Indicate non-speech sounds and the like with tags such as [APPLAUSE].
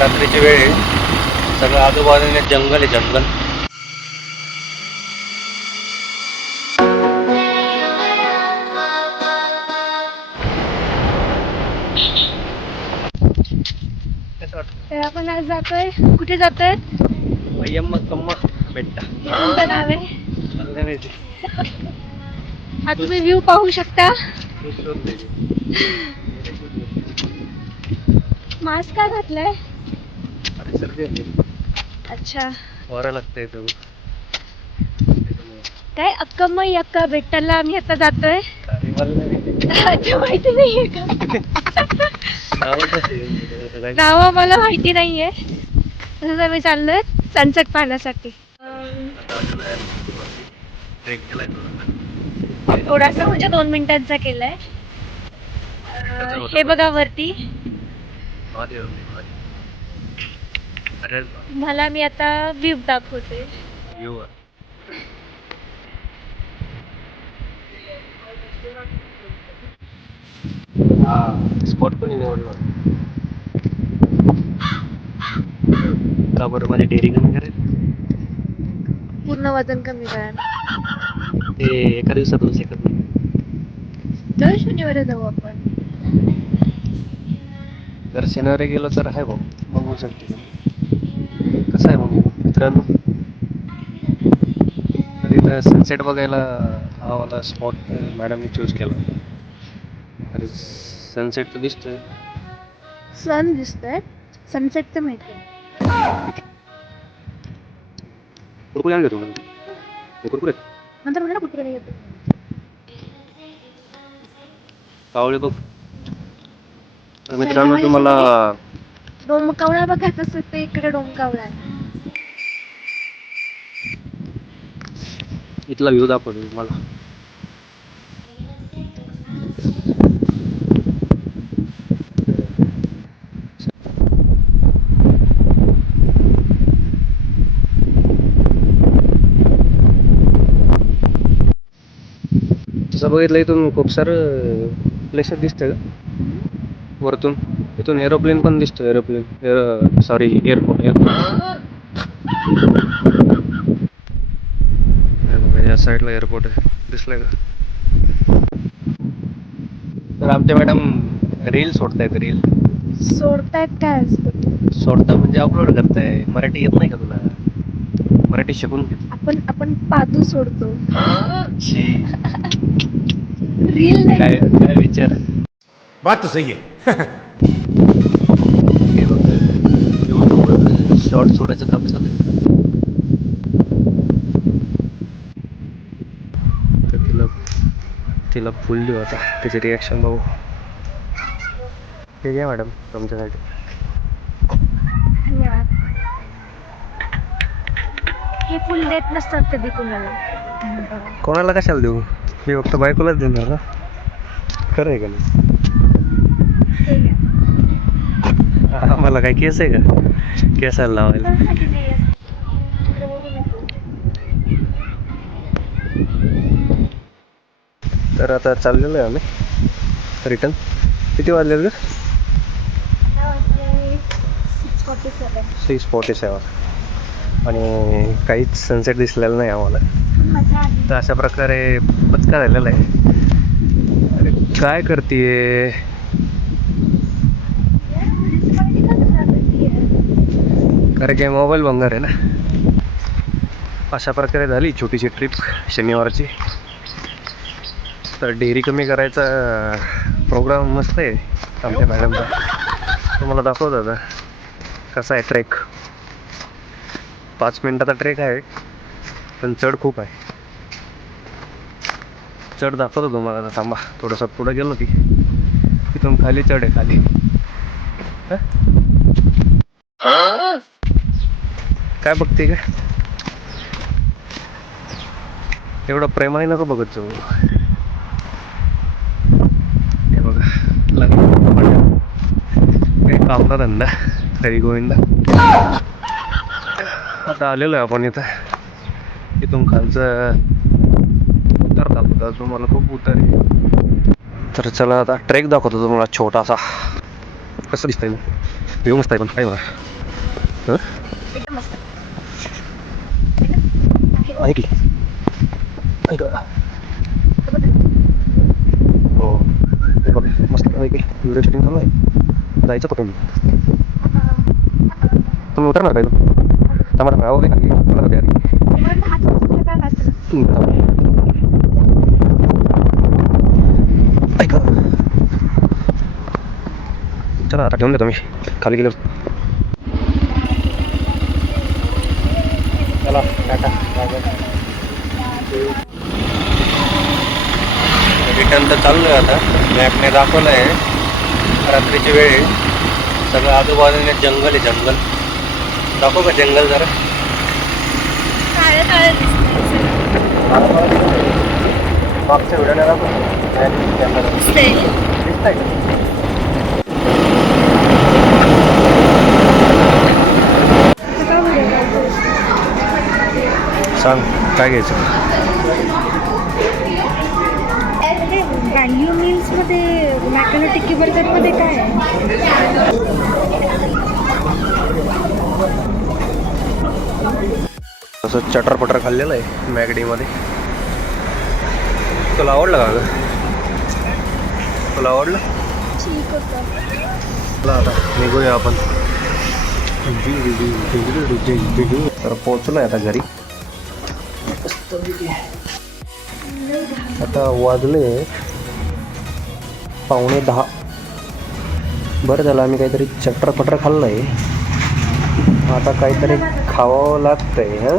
रात्रीची वेळ आहे. सगळं आजूबाजूने जंगल आहे जंगल. तर आपण आज जातोय. कुठे जातोय? अय्यम्मा कम्मा नाव आहे? ते. हा तुम्ही व्ह्यू पाहू शकता. मास्क का घातलाय. अच्छा वारं लागतंय तो काय अक्कमई अक्का बेट्टाला आम्ही आता जातोय अरे मला नाही माहिती. अच्छा माहिती नाहीये का नावच असेल. काय? नाव मला माहिती नाहीये तसंच आम्ही चाललोय सनसेट पाहण्यासाठी ट्रेक केलाय थोडा. थोडासा म्हणजे दोन मिनिटांचा केलाय अं, हे बघा वरती महादेव. अरे मला मी आता व्ह्यू दाखवते. आ. स्पॉट पण निवडला? का बरं माझी डेअरी कमी करेल? पूर्ण वजन कमी करा ते एका दिवसात होऊ शकत नाही. तर शनिवारी जाऊ आपण. जर शनिवारी गेलो तर आहे भाऊ. बघू शकते. कसं आहे भाऊ मित्रांनो? तिथं सनसेट बघायला हा मला स्पॉट मॅडमने चूज केला. अरे सनसेट तर दिसतोय. सन दिसतोय. सनसेट तर माहिती कुरकुरे आणले कुरकुरे नंतर म्हणा कुठे नाही येतो. कावळे बघ. तर मित्रांनो तुम्हाला डोमकावळा बघायचं असेल ते इकडे डोमकावळा आहे. इथला व्ह्यू दाखवतो मला तसं बघितलं इथून खूप सारं प्लेसेस दिसतं वरतून. इथून एरोप्लेन पण दिसतो aeroplane air sorry airport airport या साईडला एअरपोर्ट आहे. दिसलंय का? तर आमच्या मॅडम रील सोडतायत रील सोडतायत काय असतं सोडता म्हणजे अपलोड करताय. मराठी येत नाही का तुला? मराठी शिकून आपण आपण पादू सोडतो. रील काय काय विचार? बात तो सही है। [LAUGHS] शॉर्ट सोडायचं काम चालू आहे. तर तिला तिला फुल देऊ आता. त्याचे रिॲक्शन बघू. हे घ्या मॅडम तुमच्यासाठी. हे फुल देत नसतात कधी कुणाला. कोणाला कशाला देऊ? मी फक्त बायकोलाच देणार ना. खरं आहे का नाही? मला काय केस आहे का? केसाला लावायला. तर आता चाललेलो आहे आम्ही. रिटर्न किती वाजले ग? सिक्स फोर्टी सेवन आणि काहीच सनसेट दिसलेलं नाही आम्हाला. तर अशा प्रकारे पचका झालेला आहे अरे काय करते कारण की मोबाईल बंगार आहे ना अशा प्रकारे झाली छोटीशी ट्रिप शनिवारची. तर डेअरी कमी करायचा प्रोग्राम मस्त आहे आमच्या मॅडमचा तुम्हाला दाखवत आता कसा आहे ट्रेक पाच मिनटाचा ट्रेक आहे पण चढ खूप आहे. चढ दाखवतो तुम्हाला आता थांबा. थोडंसं पुढं गेलो की. तिथून खाली चढ आहे खाली. हं? काय बघते का एवढं प्रेमाने नको बघत जाऊ. हे बघा लागलं कामला धंदा हरी गोविंदा. आता आलेलो आहे आपण इथं. इथून खालचं उतार दाखवतो तुम्हाला खूप उतार आहे. तर चला आता ट्रेक दाखवतो तुम्हाला छोटासा. कसं दिसतंय? व्यू मस्त आहे पण काय बघा. हं? एकदम मस्त ऐक ऐक हो हे बघ मस्त ऐक व्हिडिओ शूटिंग चालू आहे जायचं कुठे मी तुम्ही उतरणार काय तू थांबा थांबा आवडले खाली मला होते आधी तुम्हाला दहा दिवसाचं काय असतं हम्म, थांबा. ऐका चला आता ठेवून देतो मी खाली गेलो चला टाटा रिटर्न तर चाललो आहे आता. मॅपने दाखवलं आहे. रात्रीची वेळ आहे. सगळं आजूबाजूने जंगल आहे जंगल. दाखव का जंगल जरा? मागच्या व्हिडिओने दाखव. दिसतंय? सांग काय घ्यायचं? व्हॅल्यू मील्समध्ये मॅकॅनो टिक्की बर्गरमध्ये काय असं चटर खाल्लेलं आहे मॅगडीमध्ये तुला आवडलं का ग? तुला आवडलं? चला आता निघूया आपण. तर पोहोचलो आहे आता घरी. आता वाजले पावणे दहा. बरं झालं आम्ही काहीतरी चटर पटर खाल्लं आहे आता काहीतरी खावावं लागतंय हां?